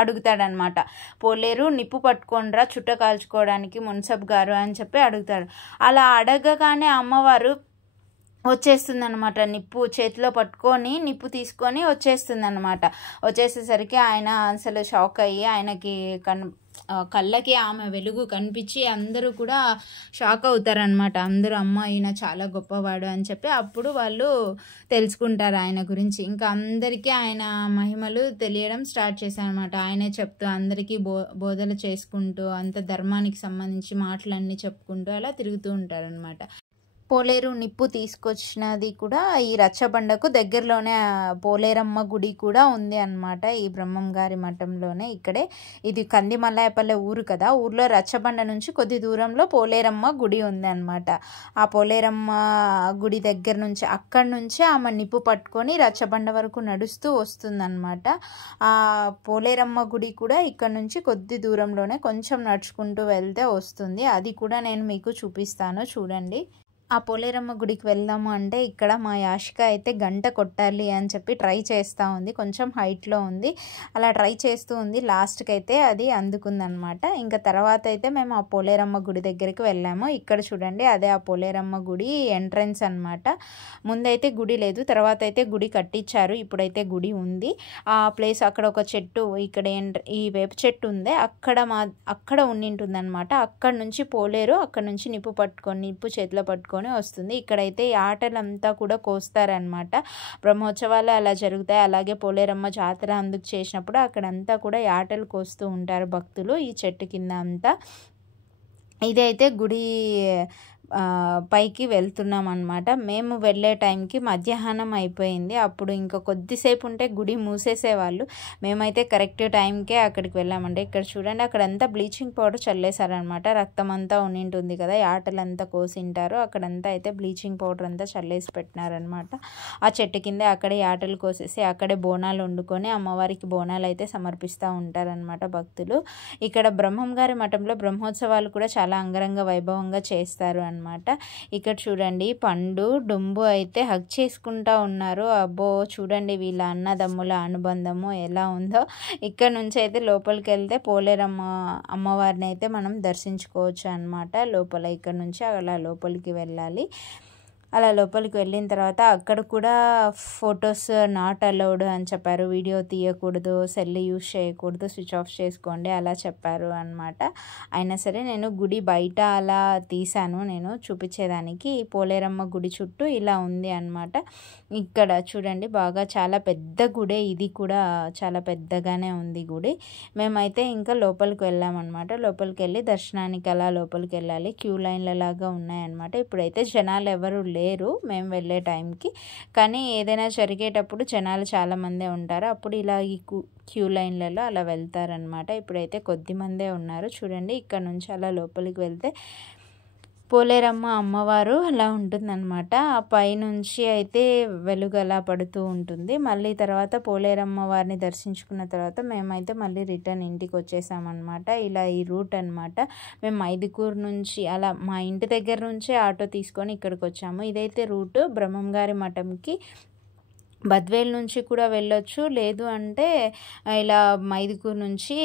అడుగుతాడనమాట. పోలేరు నిప్పు పట్టుకోండ్రా చుట్ట కాల్చుకోవడానికి మున్సబ్ గారు అని చెప్పి అడుగుతాడు. అలా అడగగానే అమ్మవారు వచ్చేస్తుంది అనమాట. నిప్పు చేతిలో పట్టుకొని నిప్పు తీసుకొని వచ్చేస్తుంది అనమాట. వచ్చేసేసరికి ఆయన అసలు షాక్ అయ్యి ఆయనకి కళ్ళకి ఆమె వెలుగు కనిపించి అందరూ కూడా షాక్ అవుతారనమాట. అందరూ అమ్మ ఈయన చాలా గొప్పవాడు అని చెప్పి అప్పుడు వాళ్ళు తెలుసుకుంటారు ఆయన గురించి. ఇంకా అందరికీ ఆయన మహిమలు తెలియడం స్టార్ట్ చేశారనమాట. ఆయనే చెప్తూ అందరికీ బోధలు చేసుకుంటూ అంత ధర్మానికి సంబంధించి మాటలన్నీ చెప్పుకుంటూ అలా తిరుగుతూ ఉంటారనమాట. పోలేరు నిప్పు తీసుకొచ్చినది కూడా ఈ రచ్చబండకు దగ్గరలోనే పోలేరమ్మ గుడి కూడా ఉంది అన్నమాట. ఈ బ్రహ్మం గారి మఠంలోనే ఇక్కడే. ఇది కందిమల్లాయపల్లె ఊరు కదా, ఊర్లో రచ్చబండ నుంచి కొద్ది దూరంలో పోలేరమ్మ గుడి ఉంది అన్నమాట. ఆ పోలేరమ్మ గుడి దగ్గర నుంచి అక్కడి నుంచి ఆమె నిప్పు పట్టుకొని రచ్చబండ వరకు నడుస్తూ వస్తుందన్నమాట. ఆ పోలేరమ్మ గుడి కూడా ఇక్కడ నుంచి కొద్ది దూరంలోనే కొంచెం నడుచుకుంటూ వెళ్తే వస్తుంది. అది కూడా నేను మీకు చూపిస్తాను, చూడండి. ఆ పోలేరమ్మ గుడికి వెళ్దాము అంటే ఇక్కడ మా యాషిక అయితే గంట కొట్టాలి అని చెప్పి ట్రై చేస్తూ ఉంది. కొంచెం హైట్లో ఉంది, అలా ట్రై చేస్తూ ఉంది. లాస్ట్కి అయితే అది అందుకుందనమాట. ఇంకా తర్వాత అయితే మేము ఆ పోలేరమ్మ గుడి దగ్గరికి వెళ్ళాము. ఇక్కడ చూడండి, అదే ఆ పోలేరమ్మ గుడి ఎంట్రన్స్ అనమాట. ముందైతే గుడి లేదు, తర్వాత అయితే గుడి కట్టించారు. ఇప్పుడైతే గుడి ఉంది. ఆ ప్లేస్ అక్కడ ఒక చెట్టు, ఇక్కడ ఈ వేప చెట్టు ఉంది, అక్కడ ఉండింటుంది అనమాట. అక్కడ నుంచి పోలేరు, అక్కడ నుంచి నిప్పు చేతిలో పట్టుకొని వస్తుంది. ఇక్కడైతే ఈ ఆటలంతా కూడా కోస్తారనమాట. బ్రహ్మోత్సవాలు అలా జరుగుతాయి. అలాగే పోలేరమ్మ జాతర అందుకు చేసినప్పుడు అక్కడంతా కూడా ఈ ఆటలు కోస్తూ ఉంటారు భక్తులు ఈ చెట్టు కింద అంతా. ఇదైతే గుడి పైకి వెళ్తున్నాం అనమాట. మేము వెళ్ళే టైంకి మధ్యాహ్నం అయిపోయింది. అప్పుడు ఇంకా కొద్దిసేపు ఉంటే గుడి మూసేసేవాళ్ళు. మేమైతే కరెక్ట్ టైంకే అక్కడికి వెళ్ళామంటే ఇక్కడ చూడండి, అక్కడంతా బ్లీచింగ్ పౌడర్ చల్లేశారనమాట. రక్తం అంతా ఉండింటుంది కదా, ఆటలంతా కోసింటారు, అక్కడంతా అయితే బ్లీచింగ్ పౌడర్ అంతా చల్లేసి పెట్టినారనమాట. ఆ చెట్టు కింద అక్కడే ఆటలు కోసేసి అక్కడే బోనాలు వండుకొని అమ్మవారికి బోనాలు అయితే సమర్పిస్తూ ఉంటారనమాట భక్తులు. ఇక్కడ బ్రహ్మం గారి మఠంలో బ్రహ్మోత్సవాలు కూడా చాలా అంగరంగ వైభవంగా చేస్తారు అనమాట. ఇక్కడ చూడండి, పండు డొంబు అయితే హగ్ చేసుకుంటా ఉన్నారు. అబ్బో చూడండి వీళ్ళ అన్నదమ్ముల అనుబంధము ఎలా ఉందో. ఇక్కడ నుంచి అయితే లోపలికి వెళ్తే పోలేరమ్మ అమ్మవారిని అయితే మనం దర్శించుకోవచ్చు అనమాట. లోపల ఇక్కడ నుంచి అలా లోపలికి వెళ్ళాలి. అలా లోపలికి వెళ్ళిన తర్వాత అక్కడ కూడా ఫొటోస్ నాట్ అలౌడ్ అని చెప్పారు. వీడియో తీయకూడదు, సెల్ యూజ్ చేయకూడదు, స్విచ్ ఆఫ్ చేసుకోండి అలా చెప్పారు అనమాట. అయినా సరే నేను గుడి బయట అలా తీసాను నేను చూపించేదానికి. పోలేరమ్మ గుడి చుట్టూ ఇలా ఉంది అనమాట. ఇక్కడ చూడండి, బాగా చాలా పెద్ద గుడే, ఇది కూడా చాలా పెద్దగానే ఉంది గుడి. మేమైతే ఇంకా లోపలికి వెళ్ళామన్నమాట. లోపలికి వెళ్ళి దర్శనానికి అలా లోపలికి వెళ్ళాలి. క్యూ లైన్ల లాగా ఉన్నాయన్నమాట. ఇప్పుడైతే జనాలు ఎవరు లేరు మేము వెళ్ళే టైంకి, కానీ ఏదైనా జరిగేటప్పుడు జనాలు చాలామందే ఉంటారు. అప్పుడు ఇలా ఈ క్యూ లైన్లలో అలా వెళ్తారనమాట. ఇప్పుడైతే కొద్ది మందే ఉన్నారు. చూడండి, ఇక్కడ నుంచి అలా లోపలికి వెళ్తే పోలేరమ్మ అమ్మవారు అలా ఉంటుందన్నమాట. ఆ పైనుంచి అయితే వెలుగు అలా పడుతూ ఉంటుంది. మళ్ళీ తర్వాత పోలేరమ్మ వారిని దర్శించుకున్న తర్వాత మేమైతే మళ్ళీ రిటర్న్ ఇంటికి వచ్చేసామన్నమాట. ఇలా ఈ రూట్ అనమాట. మేము మైదుకూరు నుంచి అలా మా ఇంటి దగ్గర నుంచి ఆటో తీసుకొని ఇక్కడికి వచ్చాము. ఇదైతే రూటు బ్రహ్మం గారి మఠంకి. బద్వేల్ నుంచి కూడా వెళ్ళొచ్చు, లేదు అంటే ఇలా మైదుకూరు నుంచి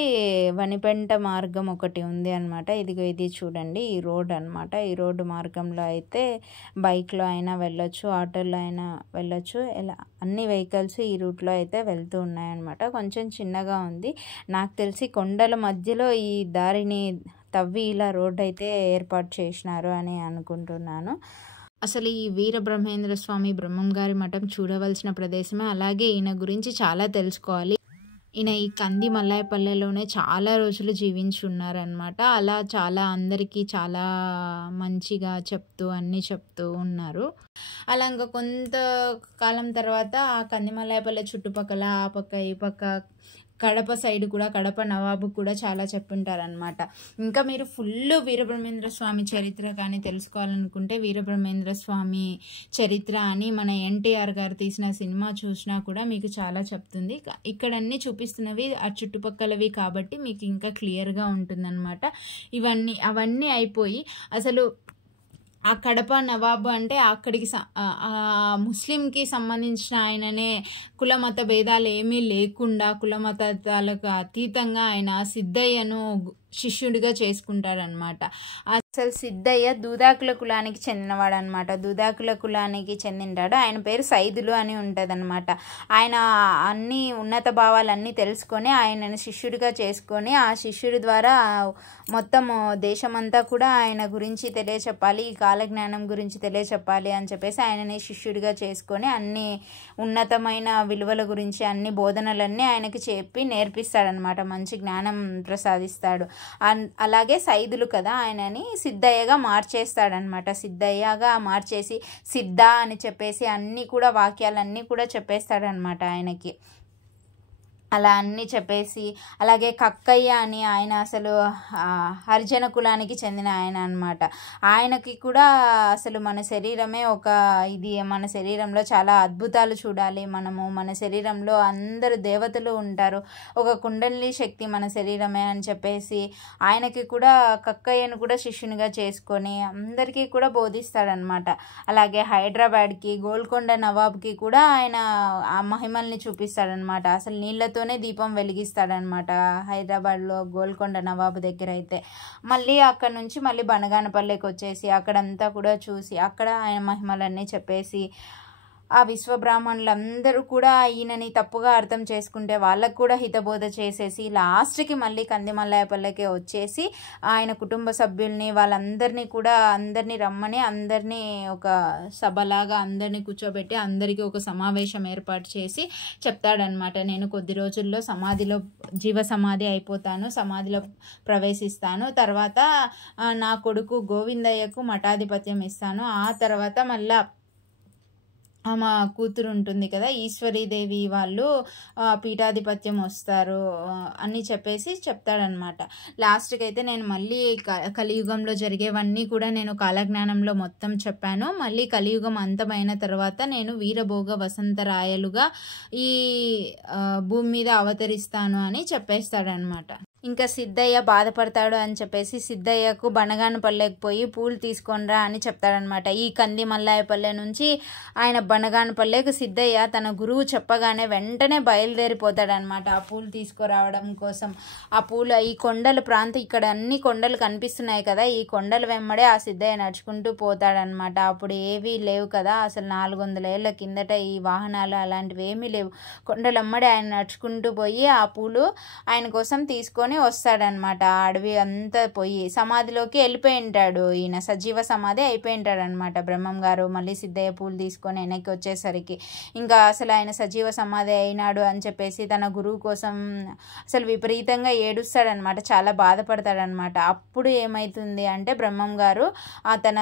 వనిపెంట మార్గం ఒకటి ఉంది అనమాట. ఇది చూడండి, ఈ రోడ్ అనమాట. ఈ రోడ్డు మార్గంలో అయితే బైక్లో అయినా వెళ్ళొచ్చు, ఆటోలో అయినా వెళ్ళొచ్చు. ఇలా అన్ని వెహికల్స్ ఈ రూట్లో అయితే వెళ్తూ ఉన్నాయన్నమాట. కొంచెం చిన్నగా ఉంది. నాకు తెలిసి కొండల మధ్యలో ఈ దారిని తవ్వి ఇలా రోడ్ అయితే ఏర్పాటు చేసినారు అని అనుకుంటున్నాను. అసలు ఈ వీరబ్రహ్మేంద్ర స్వామి బ్రహ్మం గారి మఠం చూడవలసిన ప్రదేశమే. అలాగే ఈయన గురించి చాలా తెలుసుకోవాలి. ఈయన ఈ కందిమల్లాయపల్లెలోనే చాలా రోజులు జీవించి ఉన్నారనమాట. అలా చాలా అందరికీ చాలా మంచిగా అన్నీ చెప్తూ ఉన్నారు. అలా ఇంకా కొంతకాలం తర్వాత ఆ కందిమల్లాయపల్లె చుట్టుపక్కల ఆ పక్క ఈ పక్క కడప సైడ్ కూడా కడప నవాబు కూడా చాలా చెప్పుంటారనమాట. ఇంకా మీరు ఫుల్ వీరబ్రహ్మేంద్ర స్వామి చరిత్ర కానీ తెలుసుకోవాలనుకుంటే వీరబ్రహ్మేంద్ర స్వామి చరిత్ర అని మన ఎన్టీఆర్ గారు తీసిన సినిమా చూసినా కూడా మీకు చాలా చెప్తుంది. ఇక్కడ అన్నీ చూపిస్తున్నవి ఆ చుట్టుపక్కలవి కాబట్టి మీకు ఇంకా క్లియర్గా ఉంటుందన్నమాట. అవన్నీ అయిపోయి అసలు ఆ కడప నవాబు అంటే అక్కడికి ముస్లింకి సంబంధించిన ఆయననే కులమత భేదాలు ఏమీ లేకుండా కులమతాలకు అతీతంగా ఆయన సిద్ధయ్యను శిష్యుడిగా చేసుకుంటారనమాట. అసలు సిద్ధయ్య దూదాకుల కులానికి చెందినవాడు అనమాట. దూదాకుల కులానికి చెందింటాడు. ఆయన పేరు సైదులు అని ఉంటుందన్నమాట. ఆయన అన్ని ఉన్నత భావాలన్నీ తెలుసుకొని ఆయనను శిష్యుడిగా చేసుకొని ఆ శిష్యుడి ద్వారా మొత్తం దేశమంతా కూడా ఆయన గురించి తెలియచెప్పాలి, ఈ కాలజ్ఞానం గురించి తెలియచెప్పాలి అని చెప్పేసి ఆయనని శిష్యుడిగా చేసుకొని అన్ని ఉన్నతమైన విలువల గురించి అన్ని బోధనలన్నీ ఆయనకి చెప్పి నేర్పిస్తాడనమాట. మంచి జ్ఞానం ప్రసాదిస్తాడు. అలాగే సైదులు కదా ఆయనని సిద్ధయ్యగా మార్చేస్తాడనమాట. సిద్ధయ్యగా మార్చేసి సిద్ధ అని చెప్పేసి అన్నీ కూడా వాక్యాలన్నీ కూడా చెప్పేస్తాడనమాట ఆయనకి. అలా అన్నీ చెప్పేసి అలాగే కక్కయ్య అని ఆయన అసలు హరిజన కులానికి చెందిన ఆయన అనమాట. ఆయనకి కూడా అసలు మన శరీరమే మన శరీరంలో చాలా అద్భుతాలు చూడాలి మనము, మన శరీరంలో అందరు దేవతలు ఉంటారు, ఒక కుండలి శక్తి మన శరీరమే అని చెప్పేసి ఆయనకి కూడా కక్కయ్యను కూడా శిష్యునిగా చేసుకొని అందరికీ కూడా బోధిస్తాడనమాట. అలాగే హైదరాబాద్కి గోల్కొండ నవాబ్కి కూడా ఆయన ఆ మహిమల్ని చూపిస్తాడనమాట. అసలు నీళ్ళతో దీపం వెలిగిస్తాడనమాట హైదరాబాద్లో గోల్కొండ నవాబు దగ్గర అయితే. మళ్ళీ అక్కడ నుంచి మళ్ళీ బనగానపల్లెకి వచ్చేసి అక్కడంతా కూడా చూసి అక్కడ ఆయన మహిమలన్నీ చెప్పేసి ఆ విశ్వబ్రాహ్మణులందరూ కూడా ఈయనని తప్పుగా అర్థం చేసుకుంటే వాళ్ళకు కూడా హితబోధ చేసేసి లాస్ట్కి మళ్ళీ కందిమల్లాయపల్లెకే వచ్చేసి ఆయన కుటుంబ సభ్యుల్ని వాళ్ళందరినీ కూడా అందరినీ రమ్మని అందరినీ ఒక సభలాగా అందరినీ కూర్చోబెట్టి అందరికీ ఒక సమావేశం ఏర్పాటు చేసి చెప్తాడనమాట. నేను కొద్ది రోజుల్లో జీవ సమాధి అయిపోతాను, సమాధిలో ప్రవేశిస్తాను, తర్వాత నా కొడుకు గోవిందయ్యకు మఠాధిపత్యం ఇస్తాను, ఆ తర్వాత మళ్ళా మా కూతురు ఉంటుంది కదా ఈశ్వరీదేవి వాళ్ళు పీఠాధిపత్యం వస్తారు అని చెప్పేసి చెప్తాడనమాట. లాస్ట్కి అయితే నేను మళ్ళీ కలియుగంలో జరిగేవన్నీ కూడా నేను కాలజ్ఞానంలో మొత్తం చెప్పాను. మళ్ళీ కలియుగం అంతమైన తర్వాత నేను వీరభోగ వసంతరాయలుగా ఈ భూమి మీద అవతరిస్తాను అని చెప్పేస్తాడనమాట. ఇంకా సిద్ధయ్య బాధపడతాడు అని చెప్పేసి సిద్ధయ్యకు బనగానపల్లెకి పోయి పూలు తీసుకొనిరా అని చెప్తాడనమాట. ఈ కంది మల్లాయపల్లె నుంచి ఆయన బనగానపల్లెకు సిద్ధయ్య తన గురువు చెప్పగానే వెంటనే బయలుదేరిపోతాడనమాట ఆ పూలు తీసుకురావడం కోసం. ఆ పూలు ఈ కొండల ప్రాంతం ఇక్కడ అన్ని కొండలు కనిపిస్తున్నాయి కదా, ఈ కొండల వెంబడే ఆ సిద్ధయ్య నడుచుకుంటూ పోతాడనమాట. అప్పుడు ఏవీ లేవు కదా, అసలు 400 ఏళ్ల కిందట ఈ వాహనాలు అలాంటివి ఏమీ లేవు. కొండలమ్మడే ఆయన నడుచుకుంటూ పోయి ఆ పూలు ఆయన కోసం తీసుకొని వస్తాడనమాట. అడవి అంతా పోయి సమాధిలోకి వెళ్ళిపోయి ఉంటాడు. ఈయన సజీవ సమాధి అయిపోయి ఉంటాడనమాట బ్రహ్మం గారు. మళ్ళీ సిద్ధయ్య పూలు తీసుకొని వెనక్కి వచ్చేసరికి ఇంకా అసలు ఆయన సజీవ సమాధి అయినాడు అని చెప్పేసి తన గురువు కోసం అసలు విపరీతంగా ఏడుస్తాడనమాట, చాలా బాధపడతాడనమాట. అప్పుడు ఏమవుతుంది అంటే బ్రహ్మం గారు తన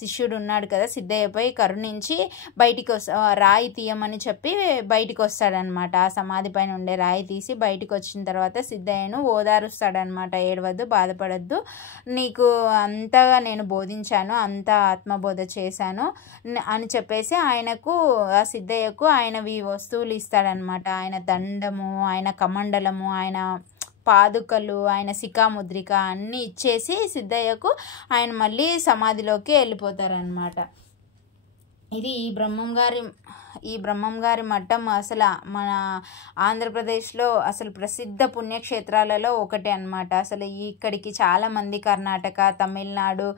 శిష్యుడు ఉన్నాడు కదా సిద్ధయ్యపై కరుణించి బయటికి రాయి తీయమని చెప్పి బయటికి వస్తాడనమాట. ఆ సమాధి పైన ఉండే రాయి తీసి బయటికి వచ్చిన తర్వాత సిద్ధయ్య ఓదారుస్తాడనమాట. ఏడవద్దు, బాధపడద్దు, నీకు అంతగా నేను బోధించాను, అంతా ఆత్మబోధ చేశాను అని చెప్పేసి ఆయనకు ఆ సిద్ధయ్యకు ఆయనవి వస్తువులు ఇస్తాడనమాట. ఆయన దండము, ఆయన కమండలము, ఆయన పాదుకలు, ఆయన శిఖాముద్రిక అన్నీ ఇచ్చేసి సిద్ధయ్యకు ఆయన మళ్ళీ సమాధిలోకి వెళ్ళిపోతారనమాట. ఇది ఈ బ్రహ్మం గారి మఠం అసలు మన ఆంధ్రప్రదేశ్లో అసలు ప్రసిద్ధ పుణ్యక్షేత్రాలలో ఒకటి అనమాట. అసలు ఇక్కడికి చాలామంది కర్ణాటక, తమిళనాడు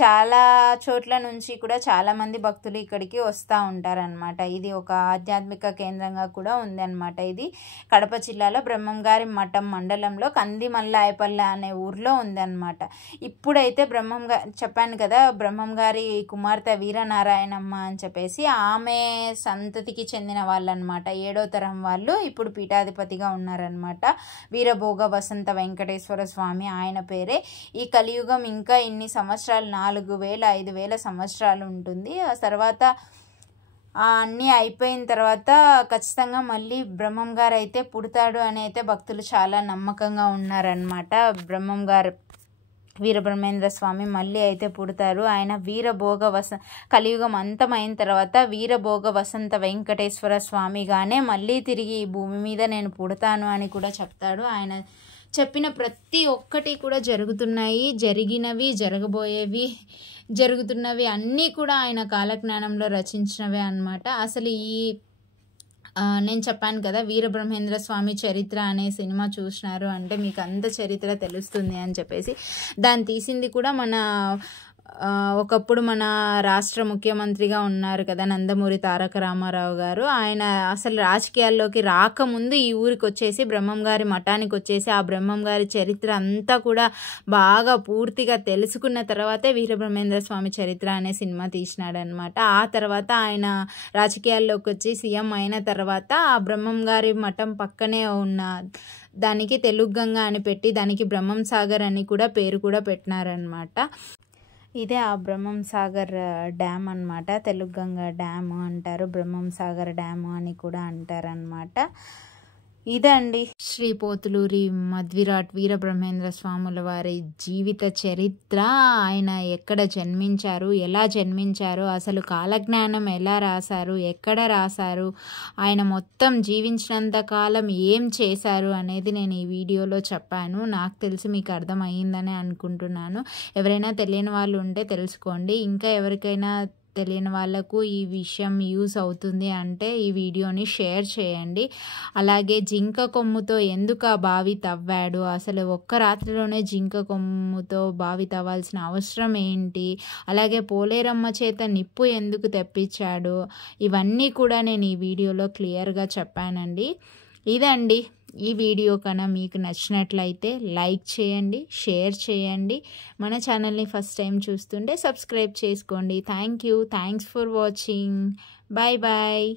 చాలా చోట్ల నుంచి కూడా చాలామంది భక్తులు ఇక్కడికి వస్తూ ఉంటారనమాట. ఇది ఒక ఆధ్యాత్మిక కేంద్రంగా కూడా ఉంది అనమాట. ఇది కడప జిల్లాలో బ్రహ్మం గారి మఠం మండలంలో కందిమల్లాయపల్లె అనే ఊర్లో ఉందన్నమాట. ఇప్పుడైతే చెప్పాను కదా బ్రహ్మం గారి కుమార్తె వీరనారాయణమ్మ అని చెప్పేసి ఆమె సంతతికి చెందిన వాళ్ళనమాట. 7వ తరం వాళ్ళు ఇప్పుడు పీఠాధిపతిగా ఉన్నారనమాట. వీరభోగ వసంత వెంకటేశ్వర స్వామి ఆయన పేరే. ఈ కలియుగం ఇంకా ఇన్ని సంవత్సరాలు 4000-5000 సంవత్సరాలు ఉంటుంది. ఆ తర్వాత అన్నీ అయిపోయిన తర్వాత ఖచ్చితంగా మళ్ళీ బ్రహ్మం గారు అయితే పుడతాడు అని అయితే భక్తులు చాలా నమ్మకంగా ఉన్నారనమాట. బ్రహ్మం గారు వీరబ్రహ్మేంద్ర స్వామి మళ్ళీ అయితే పుడతారు. ఆయన కలియుగం అంతమైన తర్వాత వీరభోగ వసంత వెంకటేశ్వర స్వామిగానే మళ్ళీ తిరిగి ఈ భూమి మీద నేను పుడతాను అని కూడా చెప్తాడు. ఆయన చెప్పిన ప్రతి ఒక్కటి కూడా జరుగుతున్నాయి, జరిగినవి, జరుగుతున్నవి అన్నీ కూడా ఆయన కాలజ్ఞానంలో రచించినవే అన్నమాట. అసలు నేను చెప్పాను కదా, వీరబ్రహ్మేంద్ర స్వామి చరిత్ర అనే సినిమా చూసినారు అంటే మీకు అంత చరిత్ర తెలుస్తుంది అని చెప్పేసి. దాన్ని తీసింది కూడా ఒకప్పుడు మన రాష్ట్ర ముఖ్యమంత్రిగా ఉన్నారు కదా నందమూరి తారక రామారావు గారు. ఆయన అసలు రాజకీయాల్లోకి రాకముందు ఈ ఊరికి వచ్చేసి బ్రహ్మం గారి మఠానికి వచ్చేసి ఆ బ్రహ్మం గారి చరిత్ర అంతా కూడా బాగా పూర్తిగా తెలుసుకున్న తర్వాతే వీరబ్రహ్మేంద్ర స్వామి చరిత్ర అనే సినిమా తీసినాడు అనమాట. ఆ తర్వాత ఆయన రాజకీయాల్లోకి వచ్చి సీఎం అయిన తర్వాత ఆ బ్రహ్మం గారి మఠం పక్కనే ఉన్న దానికి తెలుగు గంగ అని పెట్టి దానికి బ్రహ్మం సాగర్ అని కూడా పేరు కూడా పెట్టినారనమాట. ఇదే ఆ బ్రహ్మం సాగర్ డ్యామ్ అనమాట. తెలుగు గంగ డ్యాము అంటారు, బ్రహ్మం సాగర్ డ్యాము అని కూడా అంటారనమాట. ఇదండి శ్రీ పోతులూరి మధ్విరాట్ వీరబ్రహ్మేంద్ర స్వాముల వారి జీవిత చరిత్ర. ఆయన ఎక్కడ జన్మించారు, ఎలా జన్మించారు, అసలు కాలజ్ఞానం ఎలా రాశారు, ఎక్కడ రాశారు, ఆయన మొత్తం జీవించినంత కాలం ఏం చేశారు అనేది నేను ఈ వీడియోలో చెప్పాను. నాకు తెలిసి మీకు అర్థమయ్యిందని అనుకుంటున్నాను. ఎవరైనా తెలియని వాళ్ళు ఉంటే తెలుసుకోండి. ఇంకా ఎవరికైనా తెలియని వాళ్ళకు ఈ విషయం యూస్ అవుతుంది అంటే ఈ వీడియోని షేర్ చేయండి. అలాగే జింక కొమ్ముతో ఎందుకు ఆ బావి తవ్వాడు, అసలు ఒక్క రాత్రిలోనే జింక కొమ్ముతో బావి తవ్వాల్సిన అవసరం ఏంటి, అలాగే పోలేరమ్మ చేత నిప్పు ఎందుకు తెప్పించాడు, ఇవన్నీ కూడా నేను ఈ వీడియోలో క్లియర్గా చెప్పానండి. ఇదండి ఈ వీడియో కన్నా మీకు నచ్చినట్లయితే లైక్ చేయండి, షేర్ చేయండి. మన ఛానల్ని ఫస్ట్ టైం చూస్తుంటే సబ్స్క్రైబ్ చేసుకోండి. Thanks for watching. Bye bye.